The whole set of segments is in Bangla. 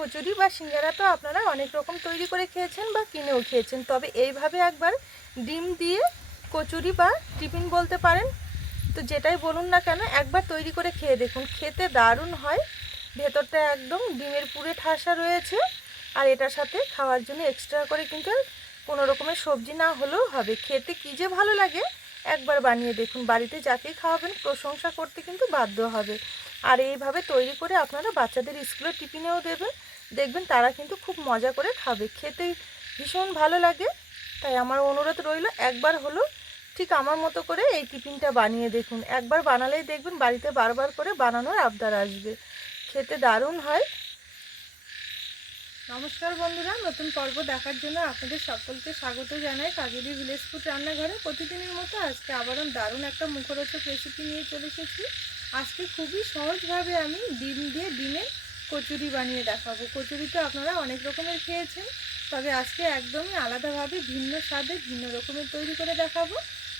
কচুরি বা সিঙ্গারা তো আপনারা অনেক রকম তৈরি করে খেয়েছেন বা কিনেও খেয়েছেন, তবে এইভাবে একবার ডিম দিয়ে কচুরি বা টিফিন বলতে পারেন, তো যেটাই বলুন না কেন একবার তৈরি করে খেয়ে দেখুন, খেতে দারুণ হয়। ভেতরটা একদম ডিমের পুরে ঠাসা রয়েছে, আর এটার সাথে খাওয়ার জন্য এক্সট্রা করে কিন্তু কোনো রকমের সবজি না হলেও হবে। খেতে কী যে ভালো লাগে, একবার বানিয়ে দেখুন, বাড়িতে যাকেই খাওয়াবেন প্রশংসা করতে কিন্তু বাধ্য হবে। আর এইভাবে তৈরি করে আপনারা বাচ্চাদের স্কুলের টিফিনেও দেবেন, দেখবেন তারা কিন্তু খুব মজা করে খাবে, খেতে ভীষণ ভালো লাগে। তাই আমার অনুরোধ রইল, একবার হলো ঠিক আমার মতো করে এই টিফিনটা বানিয়ে দেখুন। একবার বানালেই দেখবেন বাড়িতে বারবার করে বানানোর আবদার আসবে, খেতে দারুণ হয়। নমস্কার বন্ধুরা, নতুন পর্ব দেখার জন্য আপনাদের সকলকে স্বাগত জানাই কাজলি ভিলেজ ফুড রান্নাঘরে। প্রতিদিনের মতো আজকে আবারও দারুণ একটা মুখরোচক রেসিপি নিয়ে চলে এসেছি। আজকে খুবই সহজভাবে আমি ডিম দিয়ে ডিমের কচুরি বানিয়ে দেখাবো। কচুরি তো আপনারা অনেক রকমের খেয়েছেন, তবে আজকে একদমই আলাদাভাবে ভিন্ন স্বাদে ভিন্ন রকমের তৈরি করে দেখাবো।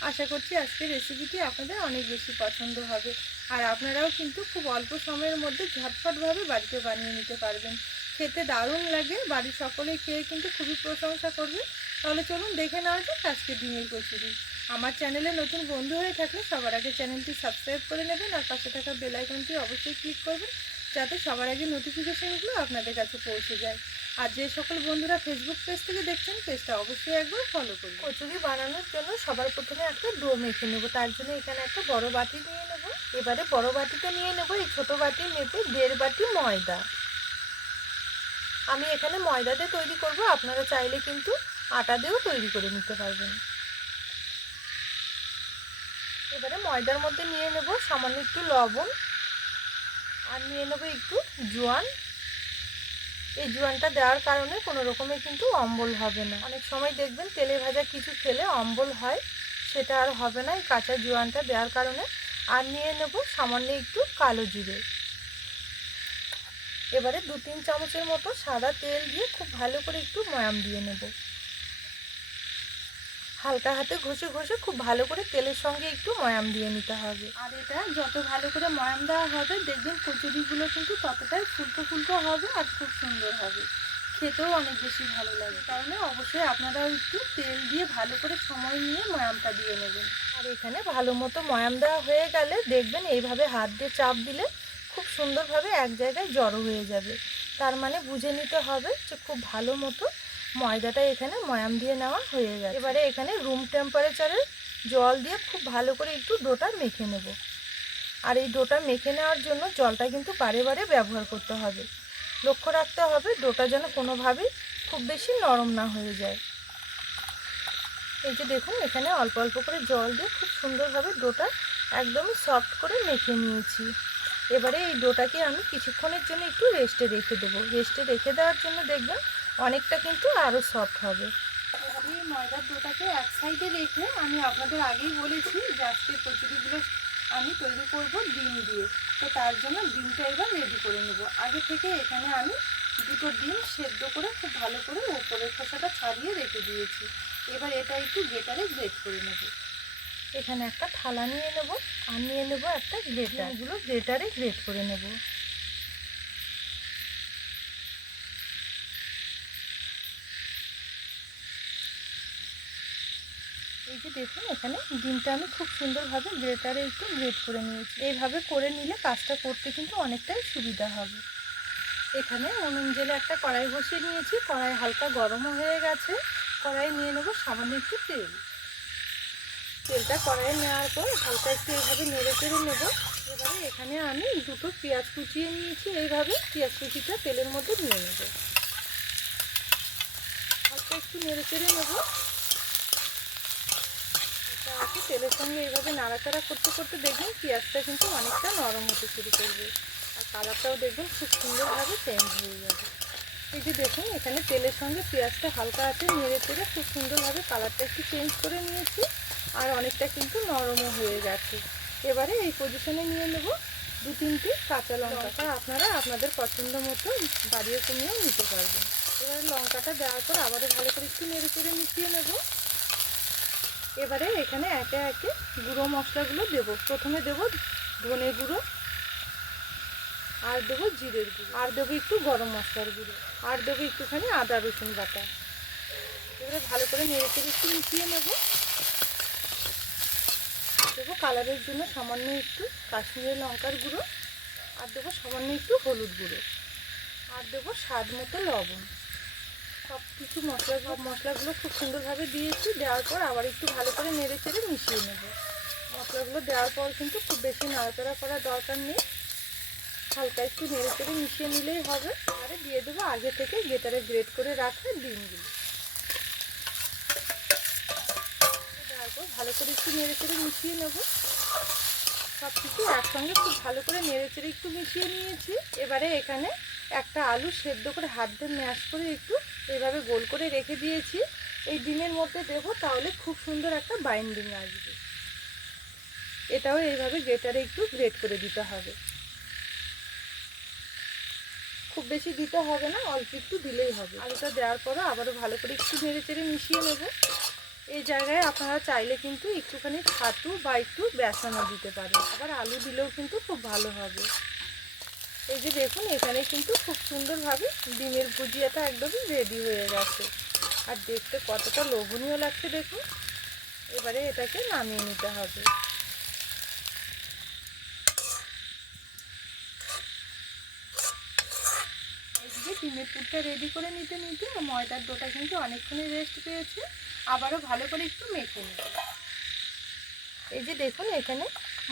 আশা করছি আজকের রেসিপিটি আপনাদের অনেক বেশি পছন্দ হবে, আর আপনারাও কিন্তু খুব অল্প সময়ের মধ্যে ঝটপটভাবে বাড়িতে বানিয়ে নিতে পারবেন। খেতে দারুণ লাগে, বাড়ির সকলেই খেয়ে কিন্তু খুবই প্রশংসা করবে। তাহলে চলুন দেখে নেওয়া যাক আজকে ডিমের কচুরি। আমার চ্যানেলে নতুন বন্ধু হয়ে থাকলে সবার আগে চ্যানেলটি সাবস্ক্রাইব করে নেবেন, আর পাশে থাকা বেল আইকনটি অবশ্যই ক্লিক করবেন, যাতে সবার আগে নোটিফিকেশানগুলো আপনাদের কাছে পৌঁছে যায়। আর যে সকল বন্ধুরা ফেসবুক পেজ থেকে দেখছেন, পেজটা অবশ্যই একবার ফলো করুন। কচুরি বানানোর জন্য সবার প্রথমে একটা ডো মেখে নেব, তার জন্য এখানে একটা বড় বাটি নিয়ে নেব। এবারে বড় বাটিতে নিয়ে নেব এই ছোটো বাটি মেপে 1.5 বাটি ময়দা। আমি এখানে ময়দা দিয়ে তৈরি করব, আপনারা চাইলে কিন্তু আটা দিয়েও তৈরি করে নিতে পারবেন। এবারে ময়দার মধ্যে নিয়ে নেব সামান্য একটু লবণ, আর নিয়ে নেব একটু জোয়ান। এই জোয়ানটা দেওয়ার কারণে কোনো রকমের কিন্তু অম্বল হবে না। অনেক সময় দেখবেন তেলে ভাজা কিছু খেলে অম্বল হয়, সেটা আর হবে না এই কাঁচা জোয়ানটা দেওয়ার কারণে। আর নিয়ে নেব সামান্য একটু কালো জিরে। এবারে 2-3 চামচের মতো সাদা তেল দিয়ে খুব ভালো করে একটু ময়াম দিয়ে নেব। হালকা হাতে ঘষে ঘষে খুব ভালো করে তেলের সঙ্গে একটু ময়াম দিয়ে নিতে হবে। আর এটা যত ভালো করে ময়াম দেওয়া হবে, দেখবেন কচুরিগুলো কিন্তু ততটাই ফুলকো ফুলকো হবে আর খুব সুন্দর হবে, খেতেও অনেক বেশি ভালো লাগে। কারণে অবশ্যই আপনারাও একটু তেল দিয়ে ভালো করে সময় নিয়ে ময়ামটা দিয়ে নেবেন। আর এখানে ভালো মতো ময়াম দেওয়া হয়ে গেলে দেখবেন এইভাবে হাত দিয়ে চাপ দিলে খুব সুন্দরভাবে এক জায়গায় জড়ো হয়ে যাবে, তার মানে বুঝে নিতে হবে যে খুব ভালো মতো ময়দাটা এখানে ময়াম দিয়ে নেওয়া হয়ে গেছে। এবারে এখানে রুম টেম্পারেচারে জল দিয়ে খুব ভালো করে একটু ডোটা মেখে নেব। আর এই ডোটা মেখে নেওয়ার জন্য জলটা কিন্তু বারে বারে ব্যবহার করতে হবে। লক্ষ্য রাখতে হবে ডোটা যেন কোনোভাবেই খুব বেশি নরম না হয়ে যায়। এই যে দেখুন, এখানে অল্প অল্প করে জল দিয়ে খুব সুন্দরভাবে ডোটা একদমই সফট করে মেখে নিয়েছি। এবারে এই ডোটাকে আমি কিছুক্ষণের জন্য একটু রেস্টে রেখে দেবো। রেস্টে রেখে দেওয়ার জন্য দেখবেন অনেকটা কিন্তু আরও সফট হবে। আমি ময়দার ডোটাকে এক সাইডে রেখে আমি আপনাদের আগেই বলেছি যে আজকে কচুরিগুলো আমি তৈরি করব ডিম দিয়ে, তো তার জন্য ডিমটা এবার রেডি করে নেব। আগে থেকে এখানে আমি 2টো ডিম সেদ্ধ করে খুব ভালো করে উপরের খোসাটা ছাড়িয়ে রেখে দিয়েছি। এবার এটা একটু গ্রেটারে গ্রেট করে নেব। এখানে একটা থালা নিয়ে নেব, আর নিয়ে নেব একটা গ্রেটার। এগুলো গ্রেটারে গ্রেট করে নেব। এই যে দেখুন, এখানে ডিমটা আমি খুব সুন্দরভাবে গ্রেটারে একটু গ্রেট করে নিয়েছি। এইভাবে করে নিলে কাজটা করতে কিন্তু অনেকটাই সুবিধা হবে। এখানে উনুন জেলে একটা কড়াই বসিয়ে নিয়েছি, কড়াই হালকা গরমও হয়ে গেছে। কড়াই নিয়ে নেব সামান্য একটু তেল। তেলটা কড়াইয়ে নেওয়ার পর হালকা একটু এইভাবে নেড়ে চেড়ে নেব। এবারে এখানে আমি 2টো পেঁয়াজ কুচিয়ে নিয়েছি, এইভাবে পেঁয়াজ কুচিটা তেলের মধ্যে দিয়ে নেব। হালকা একটু নেড়ে চেড়ে নেব। এটা তেলের সঙ্গে এইভাবে নাড়াচাড়া করতে করতে দেখবেন পেঁয়াজটা কিন্তু অনেকটা নরম হতে শুরু করবে, আর কালারটাও দেখবেন খুব সুন্দরভাবে চেঞ্জ হয়ে যাবে। এই যে দেখুন, এখানে তেলের সঙ্গে পেঁয়াজটা হালকা আছে নেড়ে চেড়ে খুব সুন্দরভাবে কালারটা একটু চেঞ্জ করে নিয়েছি, আর অনেকটা কিন্তু নরমও হয়ে গেছে। এবারে এই পজিশনে নিয়ে নেব 2-3টি কাঁচা লঙ্কা। আপনারা আপনাদের পছন্দ মতো বাড়িয়ে কমিয়েও নিতে পারবেন। এবারে লঙ্কাটা দেওয়ার পর আবারও ভালো করে একটু নেড়ে চেড়ে মিশিয়ে নেব। এবারে এখানে একে একে গুঁড়ো মশলাগুলো দেব। প্রথমে দেব ধনে গুঁড়ো, আর দেবো জিরের গুঁড়ো, আর দেবো একটু গরম মশলার গুঁড়ো, আর দেবো একটুখানি আদা রসুন বাটা। এবারে ভালো করে নেড়ে চেড়ে একটু মিশিয়ে নেব। দেবো কালারের জন্য সামান্য একটু কাশ্মীরি লঙ্কার গুঁড়ো, আর দেবো সামান্য একটু হলুদ গুঁড়ো, আর দেবো স্বাদ মতো লবণ। সব কিছু মশলাগুলো খুব সুন্দরভাবে দিয়েছি। দেওয়ার পর আবার একটু ভালো করে নেড়ে চেড়ে মিশিয়ে নেব। মশলাগুলো দেওয়ার পর কিন্তু খুব বেশি নাড়াচাড়া করার দরকার নেই, হালকা একটু নেড়ে চেড়ে মিশিয়ে নিলেই হবে। আর দিয়ে দেবো আগে থেকে গ্রেটারে গ্রেট করে রাখা ডিমগুলো। দেওয়ার পর ভালো করে একটু নেড়ে চেড়ে মিশিয়ে নেব। সব কিছু একসঙ্গে খুব ভালো করে নেড়ে চেড়ে একটু মিশিয়ে নিয়েছি। এবারে এখানে একটা আলু সেদ্ধ করে হাত দিয়ে ম্যাশ করে একটু এইভাবে গোল করে রেখে দিয়েছি। এই ডিমের মধ্যে দেব, তাহলে খুব সুন্দর একটা বাইন্ডিং আসবে। এটাও এইভাবে গ্রেটারে একটু গ্রেট করে দিতে হবে। খুব বেশি দিতে হবে না, অল্প একটু দিলেই হবে। আলুটা দেওয়ার পরও আবারও ভালো করে একটু নেড়ে চেড়ে মিশিয়ে নেব। এই জায়গায় আপনারা চাইলে কিন্তু একটুখানি ছাতু বা একটু বেসনও দিতে পারেন, আবার আলু দিলেও কিন্তু খুব ভালো হবে। এই যে দেখুন, এখানে কিন্তু খুব সুন্দরভাবে ডিমের ভুজিয়াটা একদমই রেডি হয়ে গেছে, আর দেখতে কতটা লোভনীয় লাগছে দেখুন। এবারে এটাকে নামিয়ে নিতে হবে। এইদিকে ডিমের পুরটা রেডি করে নিতে নিতে ময়দার ডোটা কিন্তু অনেকক্ষণই রেস্ট পেয়েছে। আবারও ভালো করে একটু মেখে নেব। এই যে দেখুন, এখানে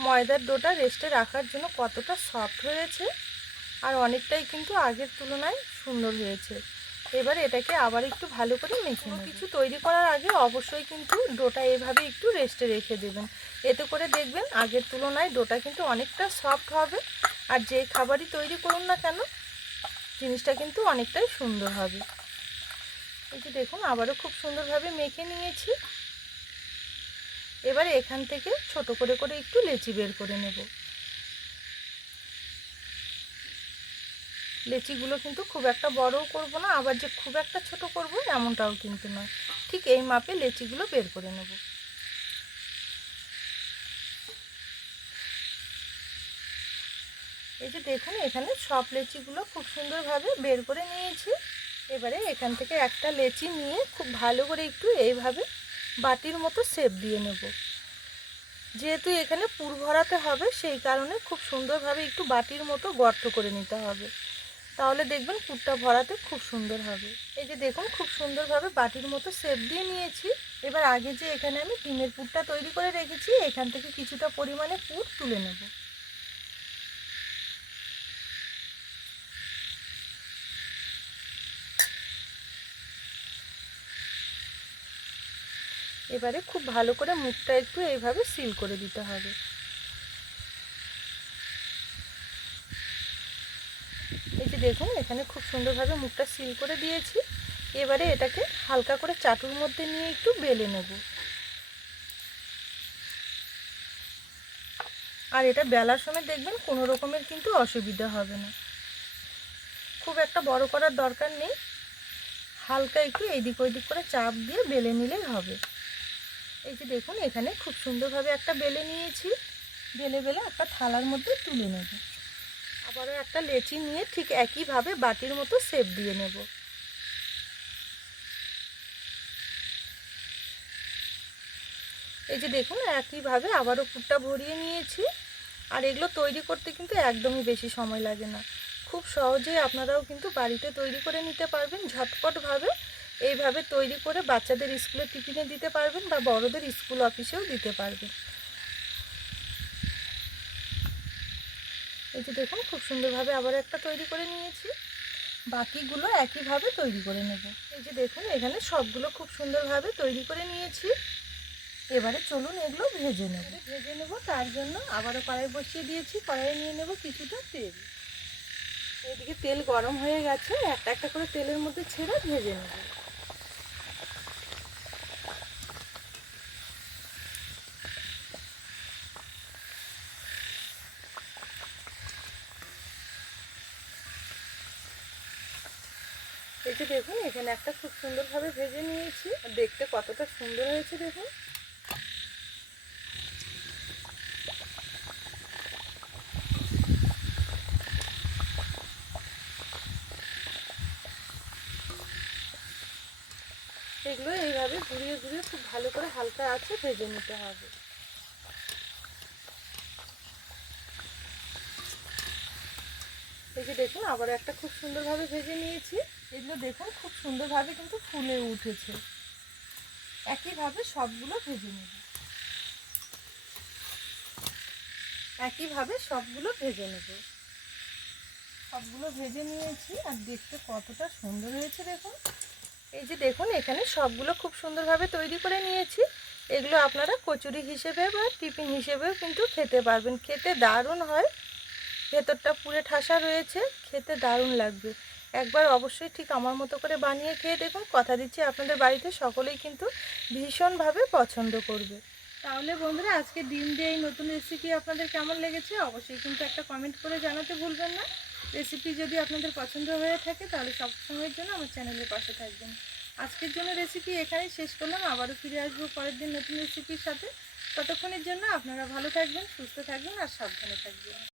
ময়দার ডোটা রেস্টে রাখার জন্য কতটা সফট হয়েছে, আর অনেকটাই কিন্তু আগের তুলনায় সুন্দর হয়েছে। এবার এটাকে আবার একটু ভালো করে মেখে নেব। কিছু তৈরি করার আগে অবশ্যই কিন্তু ডোটা এভাবে একটু রেস্টে রেখে দেবেন। এতে করে দেখবেন আগের তুলনায় ডোটা কিন্তু অনেকটা সফট হবে, আর যে খাবারই তৈরি করুন না কেন জিনিসটা কিন্তু অনেকটাই সুন্দর হবে। এই যে দেখুন, আবারও খুব সুন্দরভাবে মেখে নিয়েছি। এবারে এখান থেকে ছোট করে করে একটু লেচি বের করে নেব। লেচিগুলো কিন্তু খুব একটা বড়ও করব না, আবার যে খুব একটা ছোট করব এমনটাও কিন্তু নয়। ঠিক এই মাপে লেচিগুলো বের করে নেব। এই যে দেখুন, এখানে সব লেচিগুলো খুব সুন্দরভাবে বের করে নিয়েছি। এবারে এখান থেকে একটা লেচি নিয়ে খুব ভালো করে একটু এইভাবে বাটির মতো শেপ দিয়ে নেব। যেহেতু এখানে পুর ভরাতে হবে, সেই কারণে খুব সুন্দরভাবে একটু বাটির মতো গর্ত করে নিতে হবে, তাহলে দেখবেন পুরটা ভরাতে খুব সুন্দর হবে। এই যে দেখুন, খুব সুন্দরভাবে বাটির মতো শেপ দিয়ে নিয়েছি। এবার আগে যে এখানে আমি ডিমের পুরটা তৈরি করে রেখেছি, এখান থেকে কিছুটা পরিমাণে পুর তুলে নেব। এবারে খুব ভালো করে মুখটা একটু এইভাবে সিল করে দিতে হবে। এই যে দেখুন, এখানে খুব সুন্দরভাবে মুখটা সিল করে দিয়েছি। এবারে এটাকে হালকা করে চাটুর মধ্যে নিয়ে একটু বেলে নেব। আর এটা বেলার সময় দেখবেন কোনো রকমের কিন্তু অসুবিধা হবে না। খুব একটা বড় করার দরকার নেই, হালকা একটু এইদিক ওইদিক করে চাপ দিয়ে বেলে নিলেই হবে। এই যে দেখুন, এখানে খুব সুন্দরভাবে একটা বেলে নিয়েছি। বেলে বেলে একটা থালার মধ্যে তুলে নেব। আবারও একটা লেচি নিয়ে ঠিক একইভাবে বাটির মতো শেপ দিয়ে নেব। এই যে দেখুন, একইভাবে আবারও পুরটা ভরিয়ে নিয়েছি। আর এগুলো তৈরি করতে কিন্তু একদমই বেশি সময় লাগে না, খুব সহজেই আপনারাও কিন্তু বাড়িতে তৈরি করে নিতে পারবেন ঝটপটভাবে। এইভাবে তৈরি করে বাচ্চাদের স্কুলে টিফিনে দিতে পারবেন বা বড়দের স্কুল অফিসেও দিতে পারবেন। এই যে দেখুন, খুব সুন্দরভাবে আবার একটা তৈরি করে নিয়েছি। বাকিগুলো একইভাবে তৈরি করে নেব। এই যে দেখুন, এখানে সবগুলো খুব সুন্দরভাবে তৈরি করে নিয়েছি। এবারে চলুন এগুলো ভেজে নেব। তার জন্য আবারও কড়াই বসিয়ে দিয়েছি। কড়াইয়ে নিয়ে নেব কিছুটা তেল। এদিকে তেল গরম হয়ে গেছে, একটা একটা করে তেলের মধ্যে ছেড়ে ভেজে নেব। এই যে দেখুন, এখানে একটা খুব সুন্দরভাবে ভেজে নিয়েছি, দেখতে কতটা সুন্দর হয়েছে দেখুন। এগুলো এইভাবে ঘুরিয়ে ঘুরিয়ে খুব ভালো করে হালকা আছে ভেজে নিতে হবে। এই যে দেখুন আবার একটা খুব সুন্দরভাবে ভেজে নিয়েছি। এগুলো দেখুন খুব সুন্দরভাবে কিন্তু ফুলে উঠেছে। একইভাবে সবগুলো ভেজে নেব। একইভাবে সবগুলো ভেজে নেব। সবগুলো ভেজে নিয়েছি আর দেখতে কতটা সুন্দর হয়েছে দেখুন। এই যে দেখুন এখানে সবগুলো খুব সুন্দরভাবে তৈরি করে নিয়েছি। এগুলো আপনারা কচুরি হিসেবে বা টিফিন হিসেবেও কিন্তু খেতে পারবেন। খেতে দারুণ হয়, ভেতরটা পুরে ঠাসা রয়েছে, খেতে দারুণ লাগবে। একবার অবশ্যই ঠিক আমার মতো করে বানিয়ে খেয়ে দেখুন, কথা দিচ্ছি আপনাদের বাড়িতে সকলেই কিন্তু ভীষণভাবে পছন্দ করবে। তাহলে বন্ধুরা আজকে ডিম দিয়ে এই নতুন রেসিপি আপনাদের কেমন লেগেছে অবশ্যই কিন্তু একটা কমেন্ট করে জানাতে ভুলবেন না। রেসিপি যদি আপনাদের পছন্দ হয়ে থাকে তাহলে সবসময়ের জন্য আমার চ্যানেলের পাশে থাকবেন। আজকের জন্য রেসিপি এখানেই শেষ করলাম। আবারও ফিরে আসবো পরের দিন নতুন রেসিপির সাথে। ততক্ষণের জন্য আপনারা ভালো থাকবেন, সুস্থ থাকবেন আর সাবধানে থাকবেন।